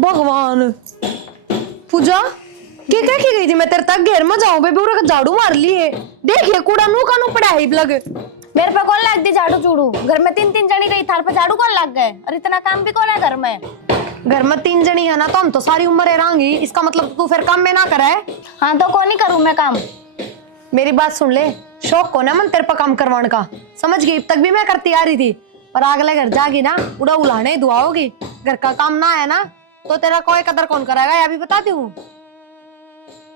भगवान पूजा के क्या की गई थी? मैं तेरे तक घेर में जाऊं बेबी पूरा झाड़ू मार ली है। देखिए कूड़ा नू का नू पड़ा है लग। मेरे पे कौन लग दी झाड़ू चूड़ू? घर में तीन तीन जनी रही, थार पे झाड़ू कौन लग गए? और इतना काम भी कौन है घर में? घर में 3 जनी है ना तो हम तो सारी उम्र रहेंगी। इसका मतलब तू फिर काम में ना करे? हाँ तो कौन ही करूं मैं काम? मेरी बात सुन ले, शौक को ना मन तेरे पर काम करवाने का, समझ गई? अब तक भी मैं करती आ रही थी, पर अगले घर जागी ना उड़ा उलाने दुआ होगी। घर का काम ना है ना तो तेरा कोई कदर कौन कराएगा, ये भी बताती हूँ।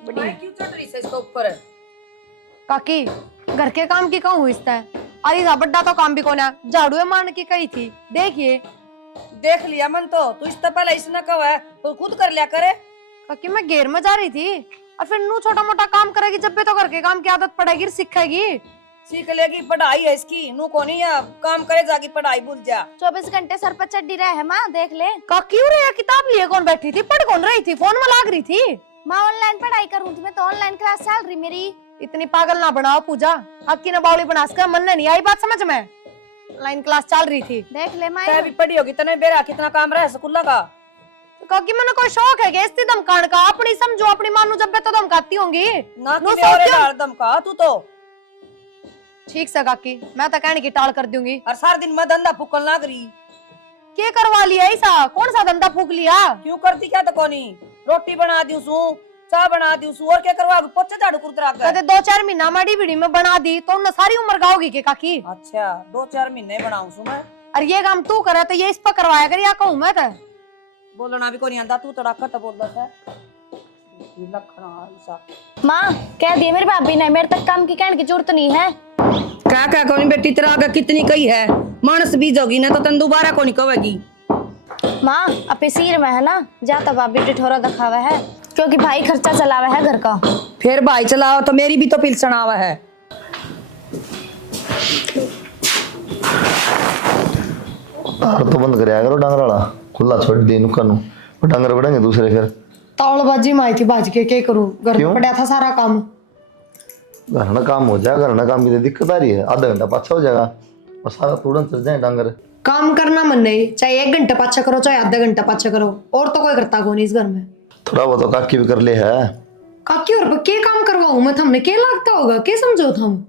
क्यों चढ़ रही है इसके ऊपर? काकी घर के काम की कहूँ इसता है, अरे था बड्डा तो काम भी कौन है, झाड़ू मारने की कही थी। देखिए देख लिया मन तो तू इससे पहले इसने कहा है तो खुद कर लिया करे। काकी मैं घेर में जा रही थी और फिर नू छोटा मोटा काम करेगी, जब भी तो घर के काम की आदत पड़ेगी, सीखेगी। सीख लेगी, पढ़ाई है इसकी नू को नहीं है, काम करे जागी पढ़ाई भूल जा। 24 घंटे सर पर चढ़ी रहे है माँ, देख ले। काकी उरे किताब लिए कौन बैठी थी, पढ़ कौन रही थी, फोन में लाग रही थी? माँ ऑनलाइन पढ़ाई करूँ थी मैं तो, ऑनलाइन क्लास चल रही मेरी। इतनी पागल ना बनाओ पूजा, हक्की ना बावली बना सके, मन नहीं आई बात समझ में। ऑनलाइन क्लास चल रही थी, देख ले माँ। तै भी पढ़ी होगी तने बेरा कितना काम रहा स्कूल का। काकी मैंने कोई शौक है क्या इस धमकाने का? अपनी समझो, अपनी मानू, जब तो धमकाती होंगी ना नो कि बेवड़े सोचो। डाल धमका तू तो। ठीक से काकी, मैं तो कहने की टाल कर दूंगी। और सारा दिन मैं धंधा फूकल ना करी। क्या करवा लिया ऐसा? कौन सा धंधा फूक लिया? क्यों करती क्या तो कोनी? रोटी बना दी उसू, चाय बना दी उसू, और क्या करवा? पोछे झाड़ू कुर्तरा कर। कहते 2-4 महीना माड़ी बीड़ी में बना दी तो उन्हें सारी उम्र गाओगी के काकी? अच्छा 2-4 महीने बनाऊं सु मैं। और ये काम तू करे तो ये इस पर करवाया कर, या कहूँ मैं तो? बोलना भी कोनी आंदा, तू तड़ा खट बोल दस लखना ऐसा। माँ कह दिए मेरी भाभी ने, मेरे तक काम की कहने की जरूरत नहीं है। क्या कोनी बेटी, तेरा आगे कितनी कही है, मानस बीजोगी ना तो तन दोबारा कोनी कहेगी। माँ अपने सिर में है ना, जाता भाभी टिठोरा दिखावा है, क्योंकि भाई खर्चा चलावा है घर का। फिर भाई चलाओ तो मेरी भी तो पिलसन आवा है। तो बंद कर करो डांगर वाला, खुला छोड़ दे नुकानू, डांगर बढ़ेंगे दूसरे फिर। तावड़बाजी में आई थी बाज के, क्या करूं? घर में पड़ा था सारा काम। घर ना काम हो जाएगा, घर ना काम की तो दिक्कत आ रही है, आधा घंटा पाछा हो जाएगा और सारा तुरंत चल जाए डांगर। काम करना मन नहीं, चाहे 1 घंटा पाछा करो चाहे आधा घंटा पाछा करो, और तो कोई करता कौन इस घर में। थोड़ा बहुत तो काकी भी कर ले है। काकी और के काम करवाऊं मैं? थमने के लगता होगा, के समझो थम?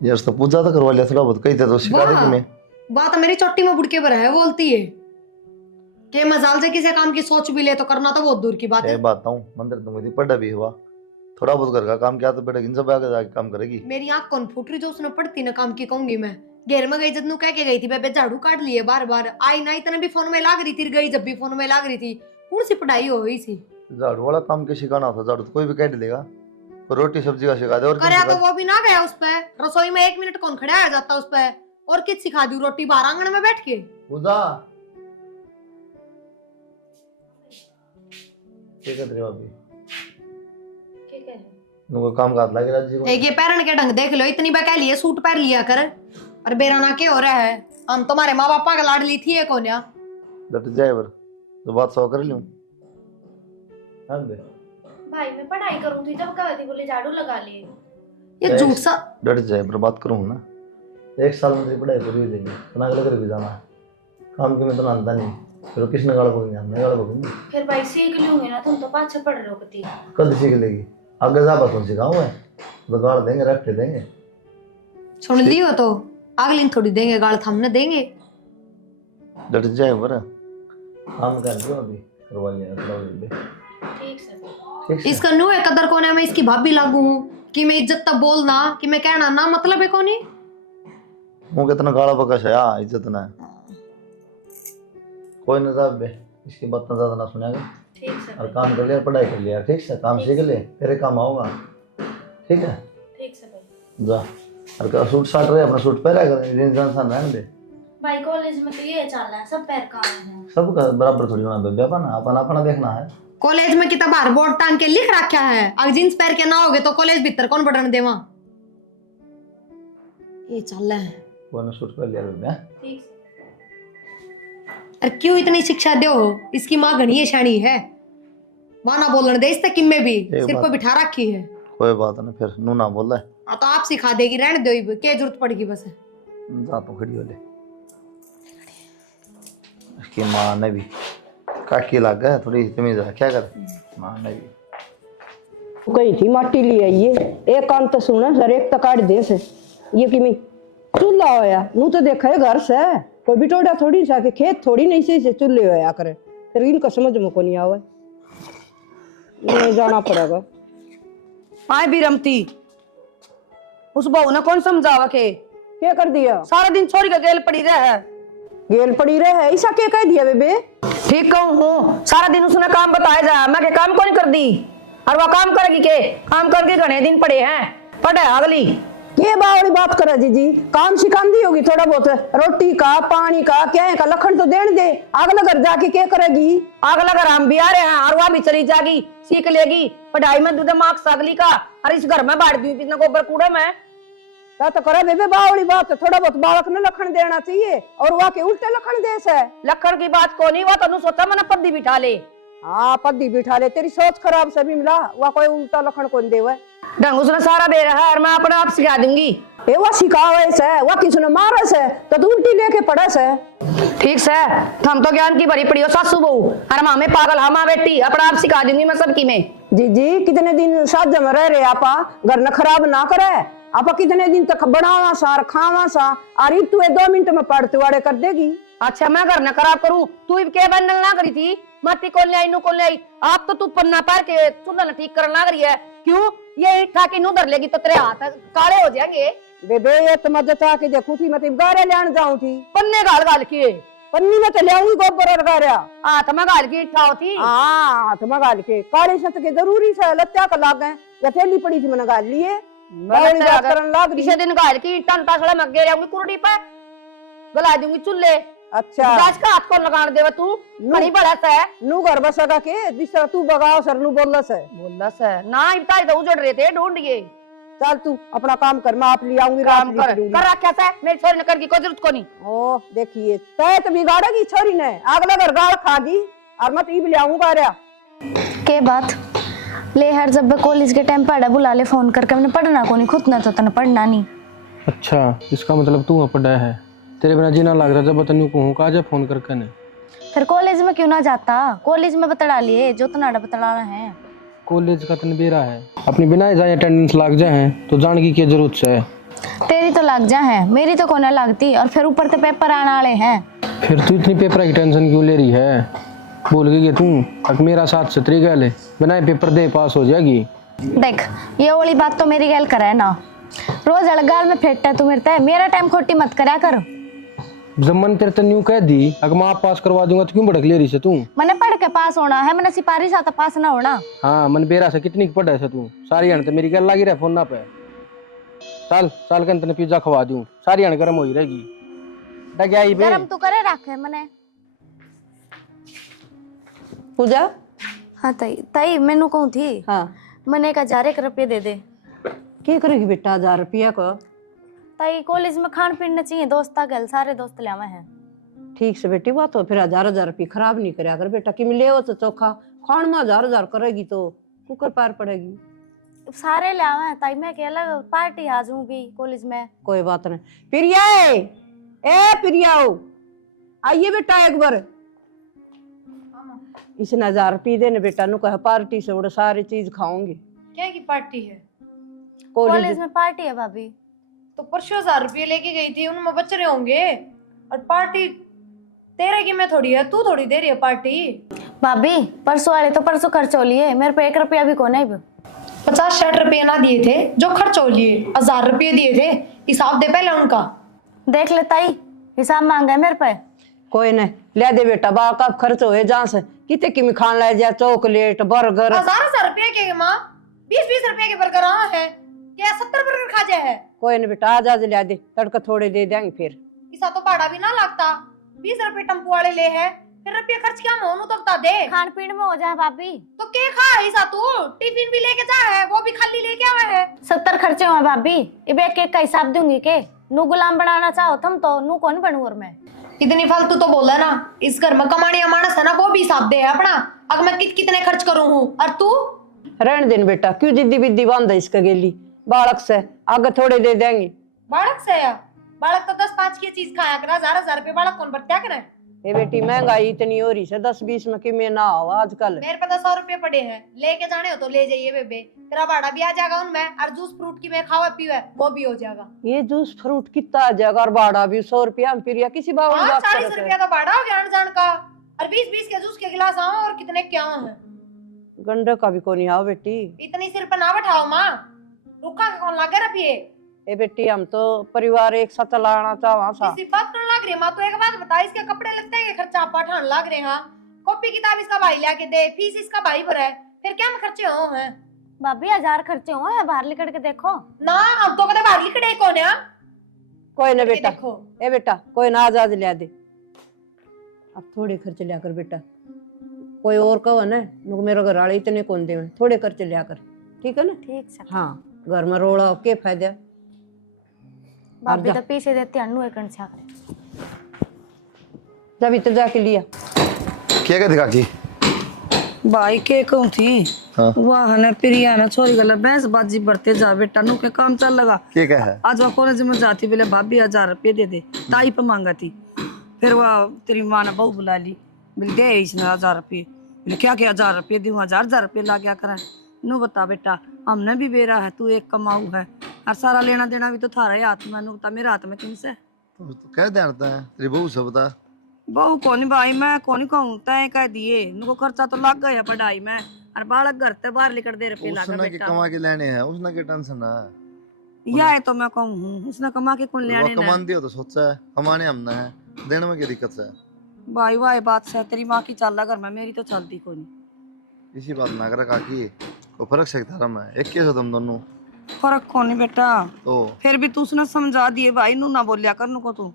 यार तो पूजा तो करवा लिया, थोड़ा बहुत कही तो सिखा देगी मैं। बात मेरी चोटी में बुड़के पर है, बोलती है के मजाल से किसी काम की सोच भी ले तो करना तो बहुत दूर की बात है। बात हूँ मंदिर तो मुझे पढ़ा भी हुआ, थोड़ा बहुत घर का काम किया तो बेटा इन सब आगे जाके काम करेगी। मेरी आंख कौन फूट रही जो उसने पढ़ती ना काम की कहूंगी मैं। घेर में गई जब कह के गई थी बेबे झाड़ू काट लिए, बार बार आई ना, इतने भी फोन में लाग रही थी, गई जब भी फोन में लाग रही थी। कौन सी पढ़ाई हो गई थी? झाड़ू वाला काम के सिखाना होता, झाड़ू तो कोई भी काट देगा, रोटी सब्जी का सिखा दे। और करे तो वो भी ना गया उस पे, रसोई में 1 मिनट कौन खड़ा आ जाता उस पे, और किस सिखा दी? रोटी बाहर आंगन में बैठ के। पूजा क्या कर रही हो अभी? नुको काम का हाथ लग रहा जी को। एक ये पैरन के ढंग देख लो, इतनी बा कह लिए सूट पहन लिया कर, और बेरा ना के हो रहा है। हम तुम्हारे माँ बापा का लाडली थी ये कौन या? डट जाए बर तो बात सौ कर लूं। हां बे भाई मैं पढ़ाई करूँ थी जब कहा थी बोले झाड़ू लगा लिए। ये झूठ सा। डट जाए पर बात करूं ना, 1 साल में तेरी पढ़ाई पूरी हो जाएगी, तो अगले घर भी जाना काम की मैं तो जानता नहीं, फिर किसने गाल को नहीं गाल को। फिर भाई सीख लूंगे ना, तुम तो पाछे पढ़ रहे हो कती। कल सीख लेगी, आगे जा बस सिखाऊं मैं तो गाल देंगे, रख के देंगे। सुन लियो तो अगली दिन थोड़ी देंगे गाल, थमने देंगे। डट जाए बर काम कर दो अभी करवा लिया बे। ठीक से ठीक है इसका नु है कदर कौन है? मैं इसकी भाभी लागू हूं कि मैं इज्जत तब बोलना कि मैं कहना ना मतलब है कोनी। मुंह कितना गाला बकश है, हां इज्जत ना है कोई ना साहब बे, इसकी बात ना ज्यादा ना सुनेगा। ठीक से और काम कर लिया, पढ़ाई कर लिया, ठीक से काम सीख ले, तेरे काम आऊंगा, ठीक है? ठीक से भाई। जा और का सूट साट रहे, अपना सूट पहना कर, इंसान रहने दे। भाई कॉलेज में तो ये चल रहा है, सब पैर काम है। सब का बराबर थोड़ी होना बेबे, अपना अपना अपना देखना है। कॉलेज में किताब बाहर बोर्ड टांग के लिख रखा है, अगर जींस पहन के ना होगे तो कॉलेज भीतर कौन बढ़ने देवा? ये चल रहा है। वो सूट पहन लिया बेबे। ठीक से। अरे क्यों इतनी शिक्षा दो? इसकी माँ घनी शानी है, माना बोलने दे इससे किम में भी सिर पर बिठा रखी है। कोई बात नहीं, फिर नू ना बोल रहा तो आप सिखा देगी, रहने दो, क्या जरूरत पड़ेगी बस। जा तो खड़ी हो ले, इसकी माँ ने भी काकी लग गया थोड़ी तमीज रखा कर मान लगी कही थी माटी ले आइए एक कान तो सुना सर एक तो काट दे से ये कि मैं चूल्हा होया नू तो देखा है घर से कोई बिटोड़ा थोड़ी सा के खेत थोड़ी नहीं से चूल्हे होया करे फिर इनको समझ में को नहीं आवे नहीं जाना पड़ेगा। आए भी रमती उस बहू ने कौन समझावा के क्या कर दिया सारा दिन छोरी का गेल पड़ी रहे है गेल पड़ी रहे है ऐसा क्या कह दिया बेबे ठीक कहूँ हूँ सारा दिन उसने काम बताया जा मैं के काम कौन कर दी और वह काम करेगी के काम करके घने दिन पड़े हैं पढ़े अगली ये बावड़ी बात करे जीजी काम सिखांदी होगी थोड़ा बहुत रोटी का पानी का क्या है का लखन तो देने दे अगला घर जाके क्या करेगी अगला घर हम भी आ रहे हैं और वह भी चली जाएगी सीख लेगी पढ़ाई में दूध मार्क्स अगली का और इस घर में बांट दी कितना गोबर कूड़े में क्या तो करे बेबे बावड़ी बात थोड़ा बहुत बालक ने लखन देना चाहिए और वह के उल्टे लखन दे से लखन की बात को नहीं वो तनु सोचा मैंने पद्दी बिठा ले हाँ पद्दी बिठा ले तेरी सोच खराब से भी मिला वह कोई उल्टा लखन कौन देवे ढंग उसने सारा दे रहा है और मैं अपने आप सिखा दूंगी ए वह सिखावे से वह किसी ने मारे से तो तू उल्टी लेके पड़े से ठीक से हम तो ज्ञान की भरी पड़ी हो सासू बहू और माँ में पागल हमा बेटी अपने आप सिखा दूंगी मैं सबकी में जी कितने दिन साथ जम रहे आपा घर न खराब ना करे आपा कितने दिन तक बनावा सा और खावा सा और तू 2 मिनट में पढ़ते वाड़े कर देगी अच्छा मैं घर न खराब करूं तू क्या बंडल ना करी थी माटी कौन ले आई नु कौन ले आई आप तो तू पन्ना पार के चूल्हा न ठीक करना लग रही है क्यों ये ईट ठाके नु धर लेगी तो तेरे हाथ काले हो जाएंगे बेबे ये तो मदद आके देखू थी मैं गारे लेने जाऊं थी पन्ने गाल गाल के पन्नी में तो ले आऊंगी गोबर और गारा हाथ में गाल की इट्ठा होती हाँ हाथ में गाल के काले सत के जरूरी से लत्या का लाग गए या थैली पड़ी थी मैंने गाल लिए बड़ी बात करन लाग रही इसे दिन गाल की इट्टा टासड़ा में गे जाऊंगी कुरड़ी पे गला दूंगी चूल्हे अच्छा गाछ का हाथ कौन लगाने देवे तू बड़ी बड़ा सा है नू घर बसगा के जिस तरह तू बगाओ सर नू बोलस है ना इतना तो उजड़ रहे थे ढूंढिए चल तू अपना काम कर मैं आप ले आऊंगी काम कर रखा था मेरी छोरी ने करके कोई जरूरत को नहीं ओ देखिए तय तो बिगाड़ेगी छोरी ने अगला घर गाड़ खागी और मत ई ले आऊंगा रे के बात ले हर जब कॉलेज के टाइम पढ़ा बुला ले फोन करके मैंने पढ़ना को नहीं खुद ना तो तने पढ़ना नहीं अच्छा इसका मतलब तू पढ़ा है तेरे बिना जीना लग रहा जब तनु कहूँ का जा फोन करके ने फिर कॉलेज में क्यों ना जाता कॉलेज में बतला लिए जो तनाड़ा बतलाना है कॉलेज का तन बेरा है अपनी बिना जाए अटेंडेंस लग जाए तो जान की क्या जरूरत है तेरी तो लग जा है मेरी तो कोने लगती और फिर ऊपर से पेपर आने वाले हैं फिर तू इतनी पेपर की टेंशन क्यों ले रही है बोल गई तू अब मेरा साथ से तरी गल बिना पेपर दे पास हो जाएगी देख ये वाली बात तो मेरी गैल करे ना रोज अड़गाल में फेंटता तू मेरा टाइम खोटी मत करा कर जब मन तेरे तन्यू कह दी अगर मैं आप पास करवा दूंगा तो क्यों भड़क ले रही से तू मैंने पढ़ के पास होना है मैंने सिपाही साथ पास ना होना हाँ मन बेरा से कितनी पढ़ा है तू सारी हन मेरी गल लगी रहे फोन ना पे चल चल के तने पिज्जा खवा दूं सारी हन गर्म हो ही रहेगी क्या ही गरम तू करे रखे मैंने पूजा हाँ ताई मैनू कहूँ थी हाँ मैंने 1000 रुपये दे दे क्या करेगी बेटा 1000 रुपया को ताई कॉलेज में खान पीने चाहिए दोस्त गल सारे दोस्त ले आवे हैं ठीक से बेटी बात हो फिर 1000 रुपये खराब नहीं करे अगर बेटा कि मिले हो तो चोखा खान में 1000 करेगी तो कुकर पार पड़ेगी सारे ले आवे हैं ताई मैं अकेला पार्टी आ जाऊंगी कॉलेज में कोई बात नहीं प्रिया ए प्रिया आइए बेटा एक बार इसने 1000 रुपये देने बेटा नु कह पार्टी से वो सारी चीज खाऊंगी क्या की पार्टी है कॉलेज में पार्टी है भाभी तो परसों 1000 रुपये लेके गई थी उनमें बच रहे होंगे और पार्टी तेरे की मैं थोड़ी है तू थोड़ी दे रही है पार्टी भाभी परसों वाले तो परसों खर्च हो लिए मेरे पे 1 रुपया भी को नहीं 50-60 रुपये ना दिए थे जो खर्च हो लिए 1000 रुपये दिए थे हिसाब दे पहले उनका देख ले ताई हिसाब मांगा है मेरे पे कोई नहीं ले दे बेटा बा कब खर्च होए जहाँ से कितने की खान ला जा चॉकलेट बर्गर 1000 रुपये के माँ 20-20 रुपये के बर्गर है क्या 70 बर्गर खा जाए है कोई नहीं बेटा आज ले दे तड़का थोड़े दे देंगे फिर इसा तो भाड़ा भी ना लगता 20 रुपये टेम्पो वाले ले है फिर रुपये खर्च क्या मोनू तो बता दे खान पीन में हो जाए भाभी तो के खा इसा तू टिफिन भी लेके जा है वो भी खाली लेके आवा है 70 खर्चे हुए भाभी इब एक का हिसाब दूंगी के नू गुलाम बनाना चाहो तुम तो नू कौन बनू और मैं इतनी फालतू तो बोला ना इस घर में कमाने मानस है ना वो भी हिसाब दे अपना अब मैं कितने खर्च करूं हूँ और तू रहने देन बेटा क्यों जिद्दी बिद्दी बांधा इसका गेली बालक से आगे थोड़े दे देंगे बालक से या बालक तो 10-5 की चीज खाया करा 1000 रुपये बालक कौन बरत्या करे ये बेटी महंगाई इतनी हो रही है, 10-20 में कि में ना हो आजकल। मेरे पे तो 100 रुपए पड़े हैं, लेके जाने हो तो ले जाइए बेबे, तेरा भाड़ा भी आ जाएगा उनमें, और जूस फ्रूट की मैं खावा पीवा वो भी हो जाएगा। ये जूस फ्रूट कितना आ जाएगा और भाड़ा भी 100 रुपया हम फिर किसी बावल बात 40 करते रुपया तो भाड़ा हो गया आने जान का, और 20-20 के जूस के गिलास आवा और कितने क्या हैं। गंडे का भी कोनी आओ बेटी। इतनी सिर पे ना बैठाओ माँ, रुका के कौन लागे रखिए। ए बेटी हम तो परिवार एक साथ चलाना चाहवा सा। किसी बात करने लग रही है माँ, तो एक बात बता, इसके कपड़े लगते हैं खर्चा आप ठान लग रहे हैं, कॉपी किताब इसका भाई लाके दे, फीस इसका भाई भरे, फिर क्या में खर्चे हो हैं। भाभी 1000 खर्चे हुए हैं, बाहर लिकड़ के देखो ना हम तो कदे बाहर लिखड़े कौन है। कोई ना बेटा, देखो ए बेटा कोई ना आजाद लिया दे, अब थोड़े खर्चे लिया कर बेटा, कोई और कहो ना नुक मेरे घर वाले इतने कौन दे, थोड़े खर्चे लिया कर, ठीक है ना। ठीक से। हाँ घर में रोड़ा के फायदा। भाभी तो पैसे देते अन्नू एक से करे जब इधर जाके लिया क्या कहते काकी? भाई के कहूँ थी हाँ वाह ने प्रिया ने छोरी गला भैंस बाजी बढ़ते जा बेटा नु के काम चल लगा। क्या है? आज वो कॉलेज में जाती बोले भाभी 1000 रुपये दे दे, ताई पे मांगा थी, फिर वह तेरी माँ ने बहू बुला ली, बोले दे इसने 1000 रुपये, बोले क्या 1000 रुपये दूँ, 1000 रुपये ला क्या करें। नु बता बेटा हमने भी बेरा है, तू एक कमाऊ है और सारा लेना देना भी तो थारा ही हाथ में, नु बता मेरे हाथ में किन से। तो कह दे है तेरी बहू से बता। बहू कौन भाई मैं कौन कहूँ, तय कह दिए नुको खर्चा तो लग गया पढ़ाई में, और बालक घर ते बाहर लिकड़ दे रुपये लागा उसने के बेटा। कमा के लेने हैं, उसने के टेंशन है। या है तो मैं कहूँ उसने कमा के कौन लेने वो ना। कमाती हो तो सोचा है, कमाने हमने है, देने में क्या दिक्कत है? भाई वाह बात से तेरी माँ की चल रहा घर में, मेरी तो चलती कोनी। इसी बात ना कर काकी, वो फर्क सकता रहा मैं एक कैसे तुम दोनों फर्क कोनी बेटा, तो फिर भी तू उसने समझा दिए भाई, नू ना बोलिया कर नु को तू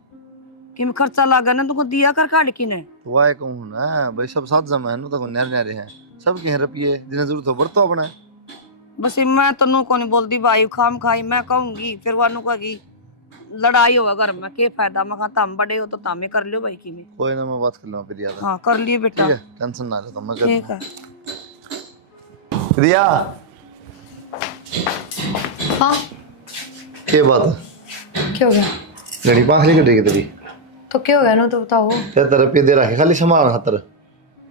कि मैं खर्चा लागा ना तुमको दिया कर काट की ने। तो वाह कहूँ ना भाई, सब साथ जमा है, नु तो न्यारे न्यारे हैं, सब के रुपये जिन्हें जरूरत हो बरतो अपना। बस मैं तो नू कोनी बोलती भाई, खाम खाई मैं कहूंगी फिर वानू कहेगी लड़ाई होगा घर में, के फायदा। मैं कहा तुम बड़े हो तो तामे कर लियो भाई की में। कोई ना मैं बात कर लूँगा प्रिया से। हाँ कर लिए बेटा, ठीक है टेंशन ना ले तुम, मैं कर ठीक है। प्रिया हाँ क्या बात है? क्या हो गया? घड़ी पाखली कटेगी तेरी, तो क्या हो गया ना, तो बताओ। क्या तेरे रुपये दे रखे खाली सामान खातर,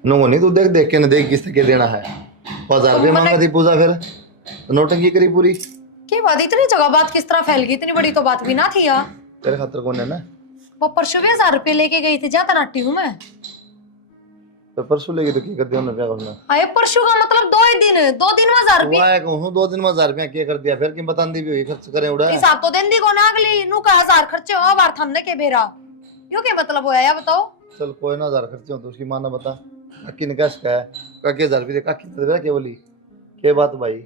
नो नहीं तू देख देख के न देख किससे क्या देना है। 1000 रुपये मांगा थी पूजा, फिर तो नोटंकी करी पूरी। क्या बात, इतनी जगह बात किस तरह फैल गई, इतनी बड़ी तो बात भी ना थी यार। तेरे खातर कौन है ना? वो परसों भी 1000 रुपये लेके गई थी, ज्यादा नाटी हूँ मैं। तो परसों लेगी तो की कर दिया उन्होंने, क्या करना? अरे परसों का मतलब 2 दिन में 1000 रुपये। वाह कहूँ 2 दिन में 1000 रुपया क्या कर दिया, फिर की बता दी भी हुई खर्च करें उड़ा। हिसाब तो दिन दी को ना, अगली नु का 1000 खर्चे हो बार थमने के बेरा, यो क्या मतलब होया या बताओ। चल कोई ना 1000 खर्चे हो तो उसकी माँ ने बता, काकी ने क्या शिकाया, काकी 1000 रुपये काकी ने दे क्या बोली, क्या बात भाई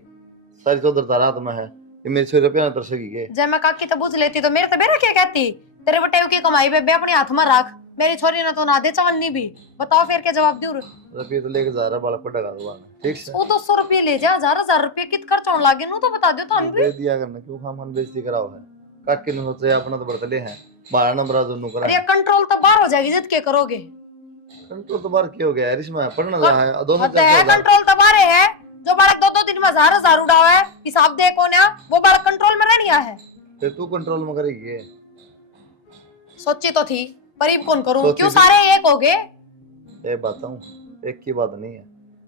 सारी चौधर तारा हाथ में है, ये मेरे 100 रुपया तरसेगी के। जब मैं काकी तो पूछ लेती तो मेरे तो बेरा क्या कहती, तेरे बटेव की कमाई बेबे अपने हाथ में रख, मेरी छोरी ने तो ना दे चवन्नी भी, बताओ फिर क्या जवाब दूर। रुपये तो लेके जा रहा बालक पर डगा दो, ठीक से वो 200 रुपये ले जा, 1000 रुपये कित खर्च होने लागे नु तो बता दो तो हम भी। दे दिया करना, क्यों खाम खान बेइज्जती कराओ है। काकी ने सोचे अपना तो बर्तले हैं, 12 नंबर दोनों करा। अरे कंट्रोल तो बाहर हो जाएगी, जिद के करोगे। कंट्रोल तो बार क्या हो गया यार, इसमें पढ़ना जा है दोनों होता है कंट्रोल तो बाहर है, जो बालक 2-2 दिन में 1000 उड़ावा है, हिसाब दे कौन है, वो बालक कंट्रोल में रहनी है। फिर तू कंट्रोल में करेगी। सोची तो थी पर कौन करूं, सोची क्यों थी। सारे एक हो गए। ये बताऊं एक की बात नहीं है,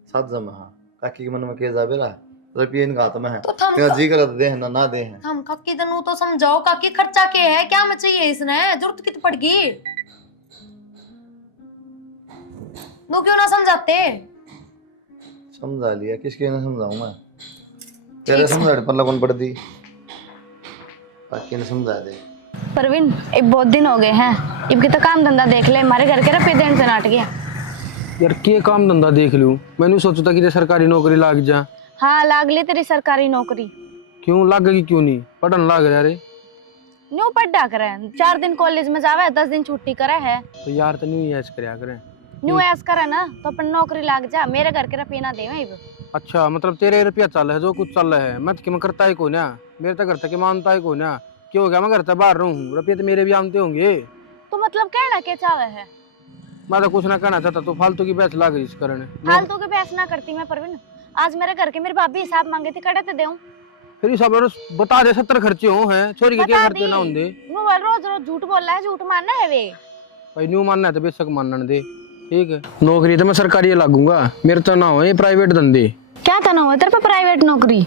साथ जमा हाँ काकी के मन में क्या जाबे रहा, रुपये इनका हाथ में है, तो थम क्या जी कर दे ना ना दे हैं। हम काकी दनु तो समझाओ, काकी खर्चा के है, क्या में चाहिए इसने, जरूरत कित पड़ गई, नो क्यों ना समझाते। समझा लिया, किसके ने समझाऊं मैं, तेरे समझा पर लगन पड़ दी, काकी ने समझा दे। परवीन एक बहुत दिन हो गए हैं, इनके तो काम धंधा देख ले, हमारे घर के रुपये देने से नाट गया। यार के काम धंधा देख लूं, मैंने सोचा था कि सरकारी नौकरी लाग जा। हाँ लाग ली तेरी सरकारी नौकरी। क्यों लागेगी, क्यों नहीं पढ़न लाग रहा रे। न्यू पढ़ा करे, 4 दिन कॉलेज में जावे, 10 दिन छुट्टी करे है। तो यार तो नहीं ऐश करया करें। न्यू ऐस करे ना तो अपन नौकरी लाग जा, मेरे घर के रुपये ना देवे। अच्छा मतलब तेरे रुपया चल है, जो कुछ चल रहा है, मैं तो मैं करता ही को ना, मेरे तो घर तक मानता ही को ना, क्यों हो गया मैं घर से बाहर रहूं, रुपये तो मेरे भी आमते होंगे। तो मतलब कहना क्या चाहे है, मैं तो कुछ ना कहना चाहता, तो फालतू की बहस लाग इस करने। फालतू के बहस ना करती मैं परवीन। आज मेरे घर के मेरे भाभी हिसाब मांगे थे, कड़े तो देऊं। फिर सब बता दे 70 खर्चे हो हैं, छोरी के क्या बता खर्चे ना दी। होंगे। वो रोज रोज झूठ बोल रहा है, झूठ मारना है वे। भाई न्यू मानना है तो बेशक मानने दे, ठीक है। नौकरी तो मैं सरकारी लागूंगा, मेरे तो ना हो ये प्राइवेट धंधे। क्या करना हुआ तेरे पे प्राइवेट नौकरी?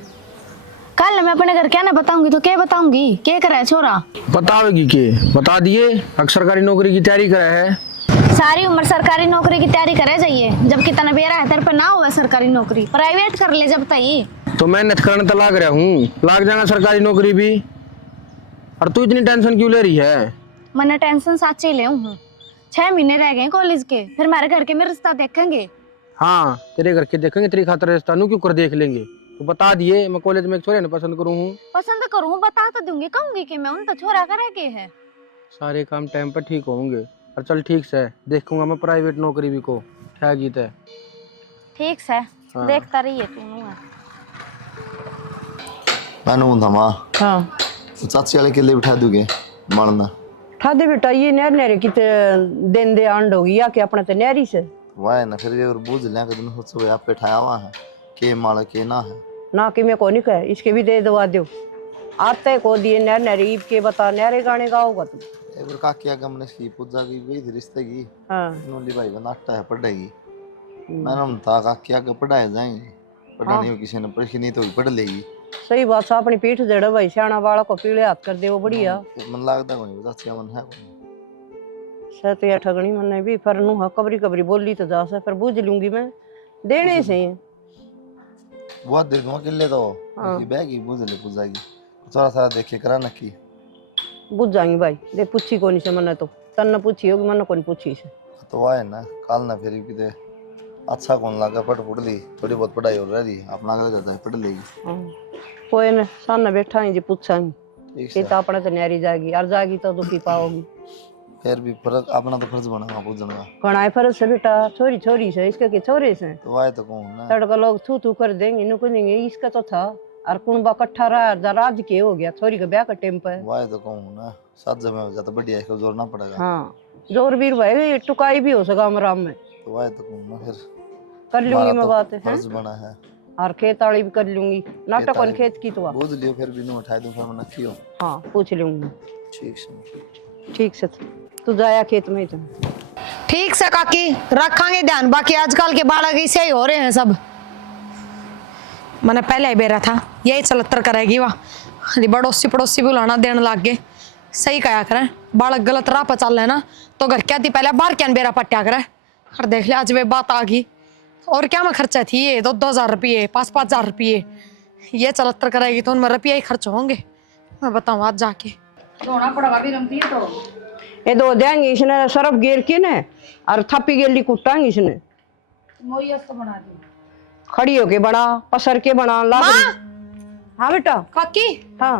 कल मैं अपने घर क्या ना बताऊंगी तो क्या बताऊंगी? क्या करा है छोरा? बताओगी के बता दिए, अब सरकारी नौकरी की तैयारी करा है। सारी उम्र सरकारी नौकरी की तैयारी करे जाइए, जब कितना बेरा है तेरे पे ना हुआ सरकारी नौकरी, प्राइवेट कर ले जब तई। तो मेहनत करने तो लाग रहा हूँ, लाग जाएगा सरकारी नौकरी भी। और तू इतनी टेंशन क्यों ले रही है? मैंने टेंशन साची ही ले हूँ। 6 महीने रह गए कॉलेज के, फिर हमारे घर के में रिश्ता देखेंगे। हाँ तेरे घर के देखेंगे, तेरी खातर रिश्ता नू क्यों कर देख लेंगे। तो बता दिए मैं कॉलेज में एक छोरे ने पसंद करूँ हूँ। पसंद करूँ बता तो दूंगी, कहूंगी कि मैं उन तो छोरा करे के है। सारे काम टाइम पर ठीक होंगे। और चल ठीक से देखूंगा मैं प्राइवेट नौकरी भी को क्या गीत है। ठीक से हाँ। देखता रहिए तू है। मैंने बोला माँ हाँ चाची वाले किले बिठा दोगे मारना ठादे बेटा ये नहर नहरे की दिन दे आंड होगी या कि अपने तो नहरी से वाह ना फिर ये और बूझ लिया कि तुमने सोचो आप पे ठाया हुआ है के माल के ना है ना कि मैं को नहीं कहे, इसके भी दे दवा दो। आते को दिए नहर नहरी ईब के बता नहरे गाने गाओगा तू। एक बार काकी आगे हमने इसकी पूजा की गई थी रिश्ते की। हाँ नोली भाई बनाता है पढ़ेगी। मैंने उनता काकी आगे पढ़ाए जाएंगे, पढ़ाने में किसी ने पढ़ी नहीं तो पढ़ लेगी। सही बात सा अपनी पीठ जड़ भाई सियाना बाला को पीले हाथ कर दे वो बढ़िया। मन लगता कोई चाची मन है सत या ठगनी मन भी पर नु कबरी कबरी बोली तो जा से पर बुझ लूंगी मैं देने से। बहुत दे दूंगा किले तो की बैगी बुझ ले पूजागी थोड़ा सा देखे करा न की बुझ जाएंगी भाई देख पूछी कोनी से मन तो तन पूछी होगी मन को नहीं पूछी से तो आए ना काल ना फिर किते अच्छा कौन लगा पढ़ ली थोड़ी बहुत पढ़ाई हो रही अपना कर जाता है पढ़ लेगी कोई न सामने बैठा है जी पूछांगी ठीक ये है तो अपने तो न्यारी जाएगी और जाएगी तो दुखी पाओगी। फिर भी फर्क अपना तो फर्ज बना पूछने का घना फर्ज से बेटा छोरी छोरी से इसके के छोरे से तो आए तो कौन ना तड़का लोग थू थू कर देंगे नु कहेंगे इसका तो था और कुणबा कट्ठा रहा राज के हो गया छोरी का ब्याह का टेम पे। वाए तो कहूँ ना साथ जमे हो जाता बढ़िया है जोर ना पड़ेगा। हाँ जोर वीर भाई टुकाई भी हो सका आराम में तो वाए तो कहूँ ना फिर कर लूंगी मैं बात है फर्ज बना है और खेत वाली भी कर लूंगी नाटक और खेत की तो बूझ लियो फिर भी नहीं उठाई दूं फिर मैं नक्की हूँ। हाँ पूछ लूंगी ठीक से ठीक से तू जाया खेत में ही तुम ठीक से काकी रखांगे ध्यान, बाकी आजकल के बालक ऐसे ही हो रहे हैं सब। मैंने पहले ही बेरा था यही चलत्तर करेगी वाह, अरे पड़ोसी पड़ोसी बुलाना देने लग गए। सही कहा करें बालक गलत राह पर चल रहे ना तो घर क्या थी पहले बाहर क्या बेरा पट्टा करे। और देख लिया आज वे बात आ गई और क्या में खर्चा थी ये 2,000 रुपये 5,000 रुपये ये चलत्तर करेगी तो उनमें रुपये ही खर्च होंगे। मैं बताऊँ आज जाके धोना पड़ेगा भी रमती है तो ये दो देंगे इसने सरफ गेर के ने और थप्पी गेली कुटांगे इसने मोई तो बना दी खड़ी होके बना पसर के बना ला। हाँ बेटा काकी हाँ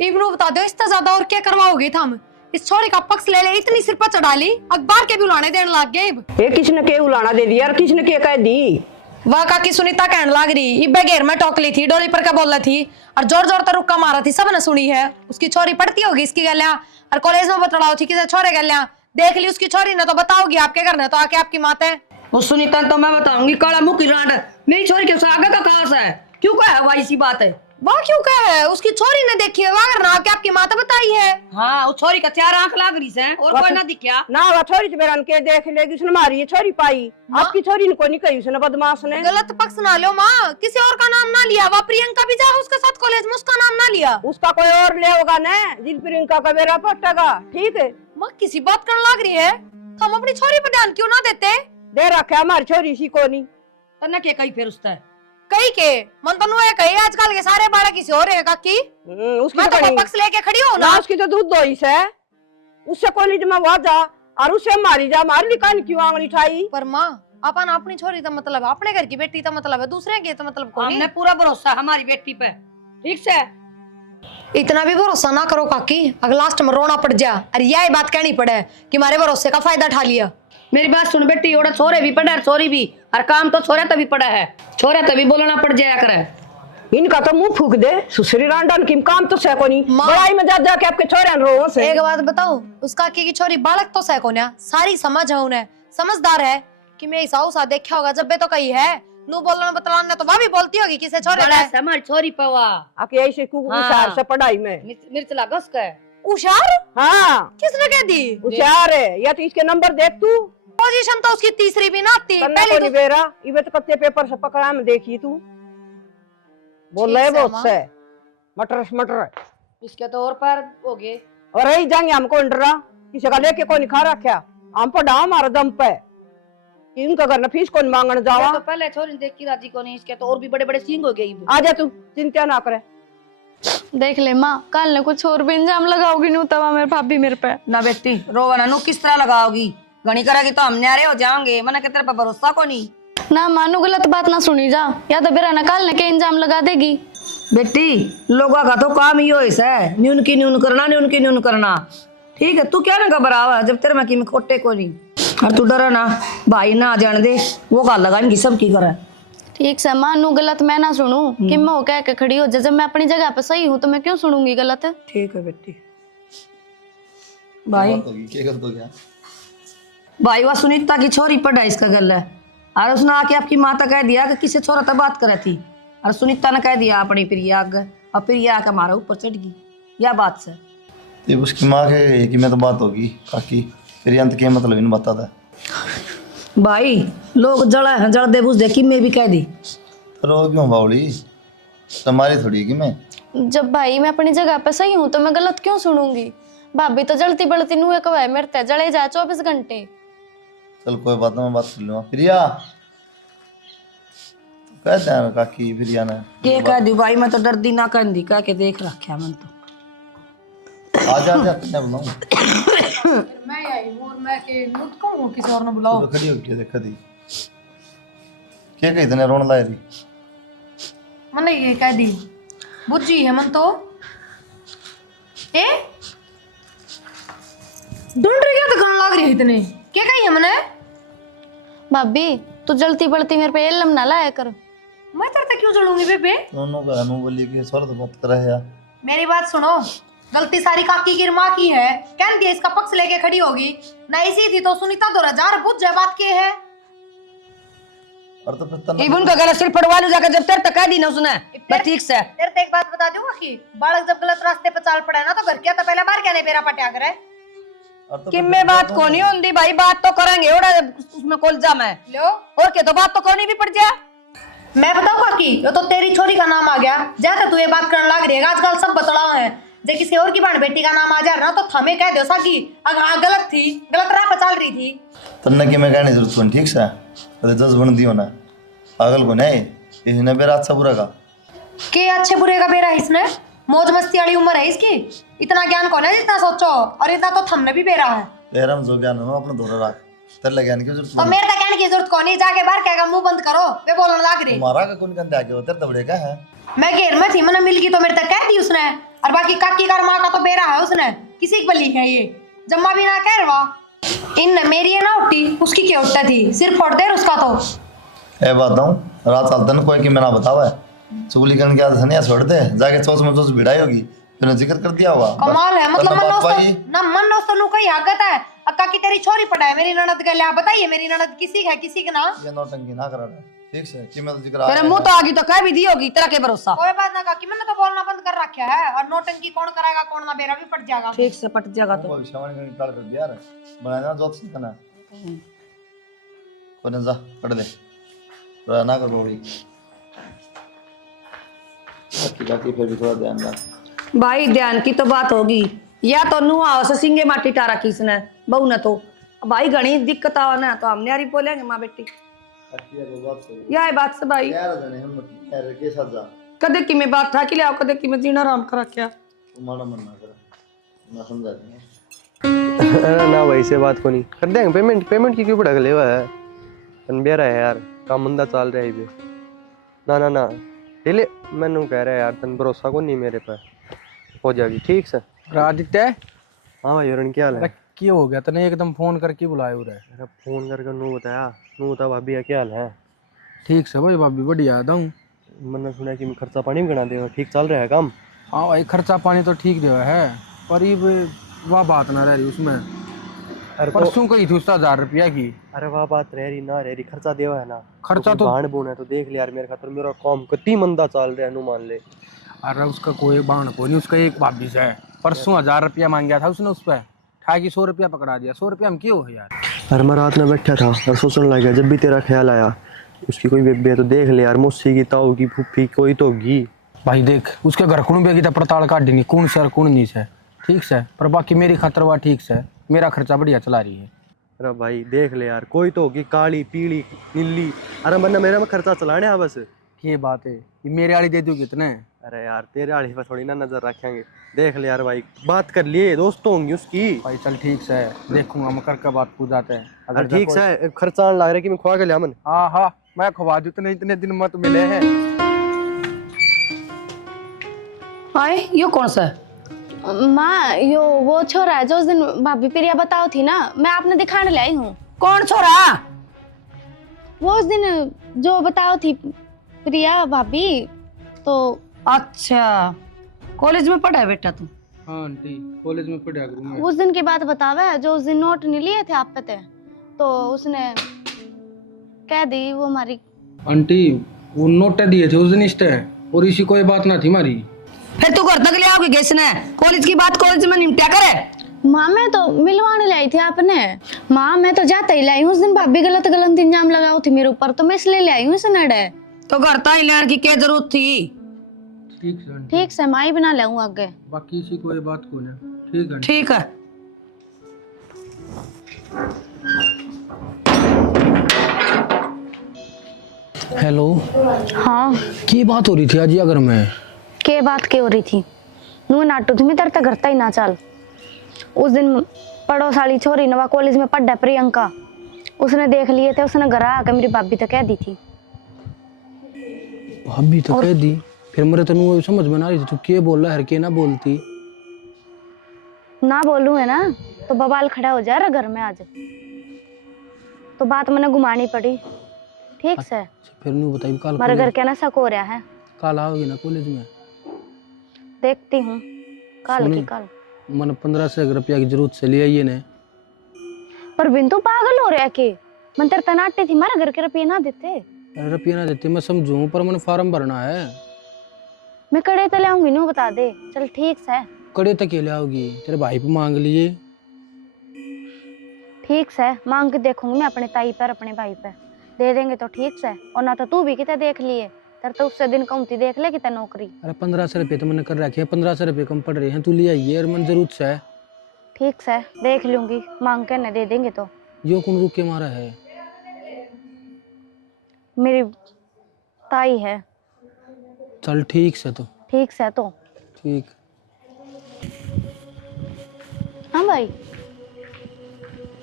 इबनू बता दो इससे ज्यादा और क्या करवाओगे हम? इस छोरी का पक्ष ले ले इतनी सिर पर चढ़ा ली अखबार के भी उलाने देने लग गए। ये किसने के उलाना दे दिया और किसने के कह दी? वाह काकी सुनीता कहने लग रही इब्बे घेर में टोकली थी डोली पर क्या बोल रही थी और जोर जोर तक रुक्का मारा थी सबने सुनी है। उसकी छोरी पढ़ती होगी इसकी गलियां और कॉलेज में बतलाओ थी किसे छोरे गलियां देख ली उसकी छोरी ने तो बताओगी आपके घर ने तो आके आपकी मात है। वो सुनीता तो मैं बताऊंगी काला मुखी रांड मेरी छोरी के सागे का खास है क्यों कहा हुआ इसी बात है। वाह क्यों कह है उसकी छोरी ने देखी है वाह करना आके आपकी माता बताई है। हाँ वो छोरी का 4 आंख लाग रही से और कोई ना दिखा ना वो छोरी से बेरन के देख लेगी उसने मारी ये छोरी पाई आपकी छोरी ने को नहीं कही उसने बदमाश ने। गलत पक्ष ना लो माँ किसी और का नाम ना लिया। वाह प्रियंका भी जा उसके साथ कॉलेज में उसका नाम ना लिया। उसका कोई और ले होगा ना जिन प्रियंका का बेरा पट्टेगा ठीक है। माँ किसी बात करने लग रही है तो हम अपनी छोरी पर ध्यान क्यों ना देते? दे रखा हमारी छोरी सी को नहीं तन्ने के कही फिर उससे कही के मन तो है कही आजकल के सारे बालक किसी हो रहे हैं काकी। उसकी मैं तो तो पक्ष लेके खड़ी हूँ ना। ना उसकी तो दूध दोई से उससे कोई नहीं जमा हुआ जा और उससे मारी जा मार निकाल क्यों आंगली उठाई। पर माँ अपन अपनी छोरी तो मतलब है अपने घर की बेटी तो मतलब है दूसरे की तो मतलब कोई हमने पूरा भरोसा हमारी बेटी पे ठीक से। इतना भी भरोसा ना करो काकी अगर लास्ट में रोना पड़ जा अरे यही बात कहनी पड़े कि हमारे भरोसे का फायदा उठा लिया। मेरी बात सुन बेटी ओड़ा छोरे भी पड़ा छोरी भी और काम तो छोरे तभी पड़ा है छोरे तभी बोलना पड़ जाया करे। इनका तो मुंह फूक दे सुसरी रांडन की काम तो सको नहीं बड़ाई में जा जाके आपके छोरे रो से। एक बात बताओ उस काकी की छोरी बालक तो सको ना सारी समझ है उन्हें समझदार है कि मैं ईसा उसा देखा होगा जब तो कही है नू बोलना बतलाना तो वह भी बोलती होगी किसे छोरे बड़ा हमारी छोरी पवा आके ऐसे कुकुर से पढ़ाई में मिर्च लगा उसका होशियार? हाँ किसने कह दी? होशियार है या तो इसके नंबर देख तू पोजीशन तो उसकी तीसरी भी ना आती। करना को नहीं बेरा इवे तो कत्ते पेपर से पकड़ा में देखी तू बोल रहे ठीक से बहुत से मटर इसके तो और पैर हो गए। और यही जाएंगे हमको इंडरा किसी का लेके कोई खा रखा हम पर डाम हमारा दम पे इनका घर न फीस कौन मांगने जावा तो पहले छोरी देख की राजी को नहीं, इसके तो और भी बड़े बड़े सींग हो गए। आ जा तू चिंता ना करे देख ले माँ, कल ने कुछ और भी इंजाम लगाओगी नहीं तवा मेरे भाभी मेरे पे। ना बेटी रोवा ना, नु किस तरह लगाओगी? घनी करेगी तो हम न्यारे हो जाओगे, मना के तेरे पे भरोसा को नहीं। ना मानू गलत बात ना सुनी जा, या तो बेरा ना कल ने के इंजाम लगा देगी। बेटी लोगों का तो काम ही होइस है, न्यून की न्यून करना, न्यून की न्यून करना। ठीक है, तू क्या ना घबरावा जब तेरे में की में खोटे को नहीं। और तू डरा ना, भाई ना आ जाने दे, वो गाल लगाएंगी सब की करे। ठीक से मानू गलत मैं ना सुनू कि मैं कह के खड़ी हो जा, जब मैं अपनी जगह पे सही हूँ तो मैं क्यों सुनूंगी गलत? ठीक है बेटी। भाई बात होगी क्या गलत हो गया? भाई वह सुनीता की छोरी पढ़ा इसका गल है, और उसने आके आपकी माता कह दिया कि किसी छोरा तक बात करे थी, और सुनीता ने कह दिया अपनी प्रिया आगे, और प्रिया आके हमारा ऊपर चढ़ गई। यह बात से ये उसकी माँ के कि मैं तो बात होगी काकी फिर अंत के मतलब इन बता था भाई लोग जड़ा है, जड़ दे बुझ दे कि मैं भी कह दी। रो क्यों बावली तुम्हारी थोड़ी है कि मैं जब भाई मैं अपनी जगह पे सही हूँ तो मैं गलत क्यों सुनूंगी? भाभी तो जलती बलती नुए कवाए मेरे ते जले जाए 24 घंटे। चल कोई बात ना, मैं बात कर लूँगा प्रिया। तो कहते हैं काकी प्रिया ने ये कह दी भाई, मैं तो डरदी ना कर दी, कह के देख रखा मैं तो। आजा आजा कितने बुलाऊं मैं आई हूं और मैं के नोट कहूं किसी और ने बुलाओ। तो खड़ी होके देखा दी क्या कही तने रोन लाए दी मैंने ये कह दी बुझी है मन तो ए ढूंढ रही क्या तो गन लग रही है इतने क्या कही है मैंने? भाभी तू जलती बलती मेरे पे एलम ना लाया कर। मैं तेरे से क्यों जलूंगी बेबे? दोनों का अनु बोली कि स्वर्ग बात कर रहे यार। मेरी बात सुनो, गलती सारी काकी की माँ की है, कह दिया इसका पक्ष लेके खड़ी होगी ना, ऐसी थी तो सुनीता 2000 बुझ जाए बात के है। और तो फिर तना इबन का गला सिर पड़वा लो जाकर, जब तेरे तक कह दी ना उसने बस ठीक से। तेरे को एक बात बता दूंगा कि बालक जब गलत रास्ते पे चाल पड़ा है ना तो घर क्या तो पहले बार क्या नहीं बेरा पटिया करे। और तो कि मैं बात को नहीं होती भाई, बात तो करेंगे ओड़ा उसमें कोलजा में लो और क्या, तो बात तो करनी भी पड़ जाए। मैं बताऊँ काकी, ये तो तेरी छोरी का नाम आ गया, जैसे तू ये बात करने लग रही है आजकल सब बतलाव है, जे किसी और की बहन बेटी का नाम आ जा रहा तो थमे कह दो सा कि हाँ गलत थी, गलत राह पे चल रही थी। तन्ने की मैं कहने जरूरत कौन ठीक से तो जज बन दियो ना पागल को नहीं इसने बेरा अच्छा बुरा का के अच्छे बुरे का बेरा है इसने, मौज मस्ती वाली उम्र है इसकी, इतना ज्ञान कौन है जितना सोचो, और इतना तो थमने भी बेरा है। तेरा में जो ज्ञान है अपना धोरा रख तेरे ज्ञान की जरूरत तो मेरे का कहने की जरूरत कौन है, जाके बाहर कहेगा मुंह बंद करो वे बोलने लग रही। तुम्हारा का कौन कंधे आगे होते तबड़े का है मैं घेर में थी, मैंने मिल गई तो मेरे तक कह दी उसने, और बाकी काकी का माँ का तो बेरा है उसने, किसी की बली है ये जम्मा भी ना कह रहा इन मेरी है ना उठी उसकी क्या उठता थी, सिर फोड़ दे उसका तो। ए बात हूँ रात चलते ना कोई कि मैं ना बतावा चुगली करने की आदत नहीं छोड़ दे जाके सोच में सोच भिड़ाई होगी फिर जिक्र कर दिया होगा कमाल है, मतलब मन भाई ना मन नु कहीं आगत है। अक्का की तेरी छोरी पड़ा है मेरी ननद के लिया, बताइए मेरी ननद किसी है किसी के नाम? ये नौटंकी ना करा ठीक से कि मैं तो जिक्र तेरे मुंह तो आगी तो कह भी दी होगी, तेरा के भरोसा। कोई बात ना काकी, मैंने तो बोलना बंद कर रखा है, और नोटंकी कौन कराएगा कौन ना बेरा भी पड़ जाएगा। ठीक से पट जाएगा तो भविष्यवाणी करने की टाल कर दिया यार बनाया ना जोत से करना कोने जा पढ़ दे ना कर बोड़ी बाकी फिर भी थोड़ा ध्यान रख भाई। ध्यान की तो बात होगी, या तो नुआ से सिंगे माटी टारा किसने बहू ने तो भाई घनी दिक्कत आवा ना, तो हमने यारी बोलेंगे माँ बेटी यह है बात से भाई। यार जाने हम यार के साथ जा कदे की मैं बात था कि ले आओ, कदे की मैं जीना आराम करा क्या तुम्हारा मन ना कर ना समझा देंगे अरे ना भाई से बात को नहीं कर देंगे पेमेंट की क्यों भड़क ले हुआ है अनबेरा है यार काम मंदा चल रहा है भी ना ना ना ले मैंने कह रहा है यार तन भरोसा को नहीं मेरे पे हो जाएगी ठीक से। आदित्य हाँ भाई रण क्या हाल है? क्या हो गया तने एकदम फोन करके बुलाए हो रहा है? अरे फोन करके नू बता भाभी का क्या हाल है? ठीक से भाई भाभी बढ़िया आता हूँ। मैंने सुना कि मैं खर्चा पानी भी गणा देगा, ठीक चल रहा है काम? हाँ भाई खर्चा पानी तो ठीक जो है पर ये वह बात ना रह रही उसमें। अरे परसों कही थी उसका 1000 रुपया की। अरे वाह बात रह रही ना रह रही, खर्चा देवा है ना खर्चा तो बाण बोना है तो देख ले यार मेरे खातर मेरा काम कितनी मंदा चल रहा है नु मान ले। अरे उसका कोई बाण को नहीं, उसका एक भाभी से है परसों 1000 रुपया मांग गया था उसने उस पर, ठाकी 100 रुपया पकड़ा दिया। 100 रुपया हम क्यों है यार। अरे मैं रात में बैठा था और सोचने लगा जब भी तेरा ख्याल आया उसकी कोई बेबे है तो देख ले यार, मौसी की, ताऊ की, फूफी कोई तो होगी। भाई देख उसके घर कौन बेगी था पड़ताल काट देनी कौन से और कौन नहीं से, ठीक से, पर बाकी मेरी खातर हुआ ठीक से, मेरा खर्चा बढ़िया चला रही है। अरे भाई देख ले यार, कोई तो होगी काली पीली नीली, अरे वरना मेरा में खर्चा चलाने है बस। ये बात है, ये मेरे वाली दे दो कितने। अरे यार तेरे आड़ी पर थोड़ी ना नजर रखेंगे, देख ले यार भाई, बात कर लिए, दोस्त तो होंगी उसकी। भाई चल ठीक से, देखूंगा मैं करके बात पूछ जाते हैं। अरे ठीक से, खर्चा लग रहा है कि मैं खुआ के लिया मन। हाँ हाँ मैं खुआ दूं, इतने दिन मत मिले हैं। आए यो कौन सा? माँ यो वो छोरा है जो उस दिन भाभी प्रिया बताओ थी ना, मैं आपने दिखाने लाई हूँ। कौन छोरा? वो उस दिन जो बताओ थी प्रिया भाभी, तो अच्छा कॉलेज में पढ़ा है बेटा तू? हाँ आंटी कॉलेज में पढ़ा करूँ मैं। उस दिन की बात बतावा है जो उस दिन नोट नहीं लिए थे आप पे थे, तो उसने कह दी वो हमारी। आंटी वो नोट दिए थे उस दिन इस और इसी कोई बात ना थी हमारी। फिर तू घर तक ले आओगे कैसे ने? कॉलेज की बात कॉलेज में निपटा करे। माँ मैं तो मिलवाने लाई थी आपने। माँ मैं तो जाते ही लाई हूँ, उस दिन भाभी गलत गलत इंजाम लगाओ थी मेरे ऊपर, तो मैं इसलिए ले आई हूँ इस नड़े। तो घर ता ही लेने की क्या जरूरत थी? ठीक है आंटी, ठीक से माँ ही बना लाऊं आगे। बाकी इसी कोई बात को ना। ठीक है ठीक है। हेलो, हाँ की बात हो रही थी आज या घर में? के बात के हो रही थी? नू नाटू थी मैं तरता करता ही ना चल। उस दिन पड़ोस वाली छोरी नवा कॉलेज में पढ़ा प्रियंका, उसने देख लिए थे, उसने घर आकर मेरी भाभी तो कह दी थी। भाभी तो कह दी, फिर मेरे तनु समझ में ना रही थी तू के बोल रहा है के ना बोलती। ना बोलूं है ना तो बवाल खड़ा हो जाए घर में आज, तो बात मैंने घुमानी पड़ी। ठीक से फिर नू बताई कल हमारे घर क्या ना शक हो रहा है। कल आओगी ना कॉलेज में? देखती हूँ कल की कल। मन 1500 रुपया की जरूरत से ले आइए ने। पर बिंदु पागल हो रहा है कि मन तेरे तनाटे थी हमारे घर के रुपये ना देते। अरे रुपया ना देते मैं समझूं, पर मन फार्म भरना है। मैं कड़े तले आऊंगी नू बता दे। चल ठीक से, कड़े तक ले आओगी? तेरे भाई पे मांग लिए। ठीक से मांग के देखूंगी मैं अपने ताई पर अपने भाई पे, दे देंगे तो ठीक से, और ना तो तू भी कितने देख लिए, तेरे तो उससे दिन कमती देख ले कितने नौकरी। अरे 1500 रुपये तो मैंने कर रखे हैं, 1500 रुपये कम पड़ रहे हैं, तू ले आइए और मन जरूरत से है। ठीक से देख लूंगी, मांग के न दे देंगे तो। यो कौन रुक के मारा है? मेरी ताई है। चल ठीक से, तो ठीक से तो ठीक। हाँ भाई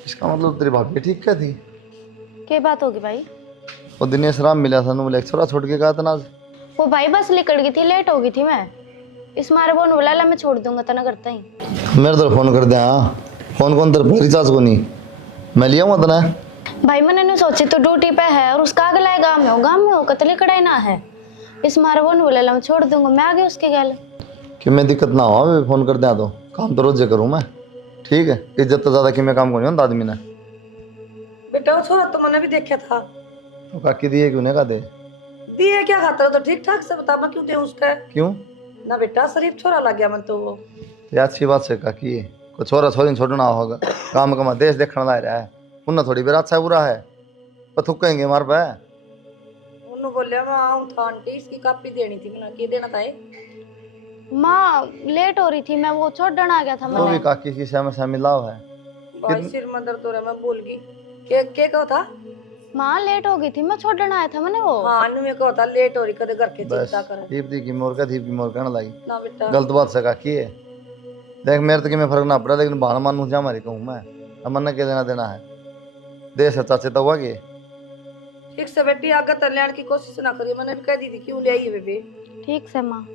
इसका मतलब तेरी भाभी ठीक क्या थी? क्या बात होगी भाई? वो दिनेश राम मिला था ना, बोले छोरा छोड़ के कहा था ना। वो भाई बस निकल गई थी, लेट हो गई थी मैं, इस मारे वो बोला ला मैं छोड़ दूंगा तना करता ही। मेरे तरफ फोन कर दे। हाँ फोन कौन तेरे रिचार्ज को नहीं मैं लिया हूँ तना। भाई मैंने नहीं सोची तो ड्यूटी पे है और उसका अगला है गाँव में हो कतली कड़ाई ना है, इस मारे वो बोला ला मैं छोड़ दूंगा, मैं आ गई उसके गल। कि मैं दिक्कत ना हो मैं फोन कर दिया तो काम तो रोज करूँ मैं। ठीक है, इज्जत तो ज्यादा कि मैं काम को नहीं होता आदमी ने। बेटा वो छोरा तो मैंने भी देखा था। तो काकी दिए क्यों नहीं खाते? दिए क्या खाता तो ठीक ठाक से बता, मैं क्यों दे उसका? क्यों ना बेटा शरीफ छोरा लग गया मन तो वो। ये अच्छी बात से काकी है, कोई छोरा छोरी छोड़ना होगा, काम कमा देश देखने ला रहा है, उन्हें थोड़ी बेरा अच्छा बुरा है, पर थुकेंगे मार पे। उन्होंने बोलिया मैं आऊँ था आंटी इसकी कापी देनी थी, मैंने क्या देना था ये? माँ लेट हो रही थी, मैं वो छोड़ने आ गया था वो भी मैंने। काकी की समस्या मिलाव है। भाई सिर में दर्द हो रहा है, मैं भूल गई के कहो था। माँ लेट हो गई थी, मैं छोड़ने आया था मैंने वो। हाँ नु में कहो था लेट हो रही कदे घर के बस चिंता करे दीप दी की मोर का दीप की मोर कहने लगी। ना बेटा गलत बात से काकी है। देख मेरे तो कि मैं फर्क ना पड़ा, लेकिन बहाना मानू जा हमारी कहूँ मैं, अब मन ने क्या देना देना है, देश है चाचे तो हुआ कि ठीक से बेटी आगे तो लेने की कोशिश ना करिए, मैंने भी कह दी थी क्यों ले आई है बेबी। ठीक से माँ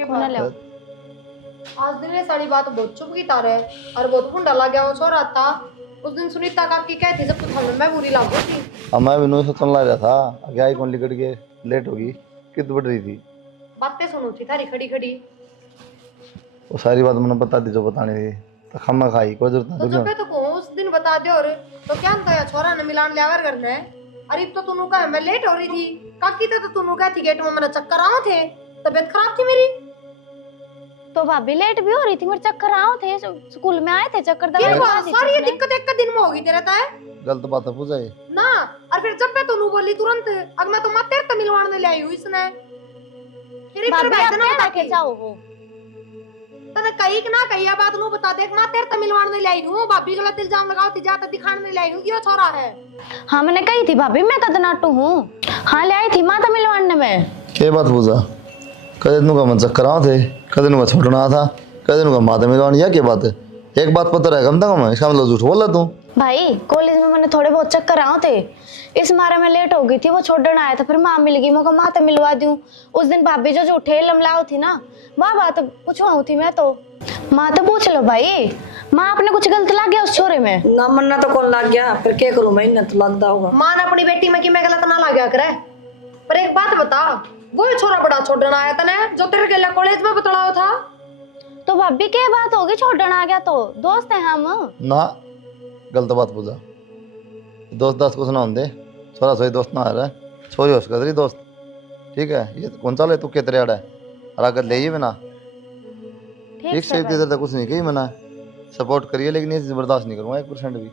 होना ले आज दिन ये सारी बात बहुत चुप की तारे और बहुत फुंडा लग गया वो छोरा था उस दिन सुनीता का की कहती जब तू थाने मैं बुरी लागू थी। अब मैं भी नहीं सोचने लग रहा था आगे आई कौन लिकट के लेट होगी कित बढ़ रही थी, बातें सुनू थी थारी खड़ी खड़ी, वो सारी बात मैंने बता दी जो बतानी थी, तो खम्मा खाई कोई जरूरत तो जब नहीं। तो को उस दिन बता दे और तो क्या तो छोरा ने मिलान लियावर करना है। अरे तो तूनु का मैं लेट हो रही थी काकी तो तूनु का थी गेट में मेरा चक्कर आए थे, तबीयत खराब थी मेरी। तो भाभी लेट भी हो रही थी, मेरे चक्कर आओ थे, स्कूल में आए थे चक्कर ये दवाई बात सारी ये दिक्कत एक दिन में होगी तेरे ताए गलत बात है पूजा ये। ना। और फिर जब मैं तनु बोली तुरंत, अब मैं तो मत तेरे तमिलवाड़ में ले आई हूँ इसने। तेरी पर भाभी आप बैठना क्या बता रखे के जाओ हो। तने कही कि ना कही आ बात नु बता दे, मैं तेरे तमिलवाड़ में ले आई हूँ, भाभी गलत इल्जाम लगाओ ती जाता दिखाने में ले आई हूँ ये छोरा है। हाँ मैंने कही थी भाभी मैं कद नाटू हूँ, हाँ ले आई थी माता मिलवाने में। के बात पूजा कदे नु का मन चक्कर आओ थे, कदे नु का छोड़ना था, कदे नु का माता मिलवान, या के बात है। एक बात पता है कम तक मैं इसका मतलब झूठ बोल रहा तू। भाई कॉलेज में मैंने थोड़े बहुत चक्कर आओ थे, इस मारे में लेट हो गई थी, वो छोड़ने आया था, फिर माँ मिल गई, मैं माता मिलवा दूं। उस दिन भाभी जो झूठे लमलाओ थी ना, माँ बात पूछवाऊँ थी मैं तो। माँ तो पूछ लो भाई, माँ आपने कुछ गलत लग गया उस छोरे में? ना मनना तो कौन लग गया, फिर क्या करूं मैं, इन्हें तो लगता होगा। मां ने अपनी बेटी में कि मैं गलत ना लगा करे। पर एक बात बता, वो छोरा बड़ा छोड़ना आया तने जो तेरे गेला कॉलेज में बतलाओ था। तो भाभी क्या बात होगी, छोड़ना आ गया तो दोस्त है हम ना। गलत बात पूजा, दोस्त दास्त कुछ ना होंगे, छोरा सोई दोस्त ना आ रहा है, छोरी हो सकती दोस्त, ठीक है। ये कौन सा ले तू के तेरे आड़ा है और अगर ले ही बिना एक से इधर तक कुछ नहीं कही मैंने, सपोर्ट करिए लेकिन ये बर्दाश्त नहीं करूँगा 1% भी।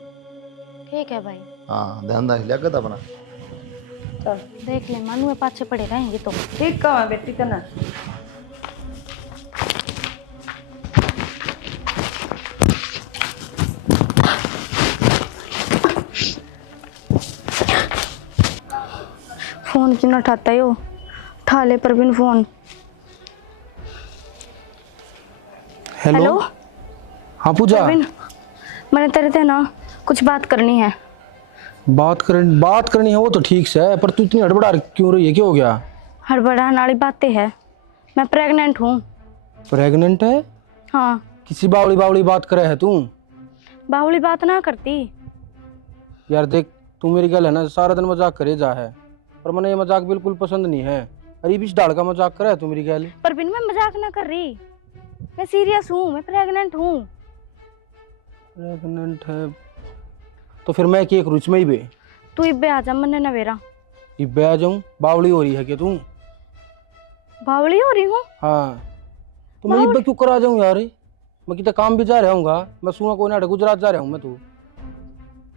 ठीक है भाई। हाँ ध्यान रख लिया कर अपना। चल देख ले मानू में पाछे पड़े रहेंगे तो। ठीक कहा बेटी तना। फोन क्यों ना उठाता है, उठा ले प्रवीण फोन। हेलो। हाँ पूजा। प्रवीण मैंने तेरे से ना कुछ बात करनी है। बात करनी है वो तो ठीक से है, पर तू इतनी हड़बड़ा क्यों रही है, क्या हो गया? हड़बड़ाने वाली बातें है, मैं प्रेग्नेंट हूँ। प्रेग्नेंट है? हाँ। किसी बावड़ी बात करे है तू? बावली बात ना करती यार देख तू मेरी गल है ना, सारा दिन मजाक करे जा है, पर मैंने ये मजाक बिल्कुल पसंद नहीं है। अरे बीच डाल का मजाक करे है तू मेरी गल। पर बिन मैं मजाक ना कर रही, मैं सीरियस हूँ, मैं प्रेग्नेंट हूँ। प्रेग्नेंट है तो फिर मैं क्या करूँ इसमें ही बे? तू इब्बे आ जा, मन्ने नवेरा। इब्बे आ जाऊँ? बावड़ी हो रही है क्या तू? बावली हो रही हूँ? हाँ तो मैं इब्बे क्यों करा जाऊँ यार, मैं कितना काम भी जा रहा हूँ, मैं सुना को ना गुजरात जा रहा हूँ मैं। तू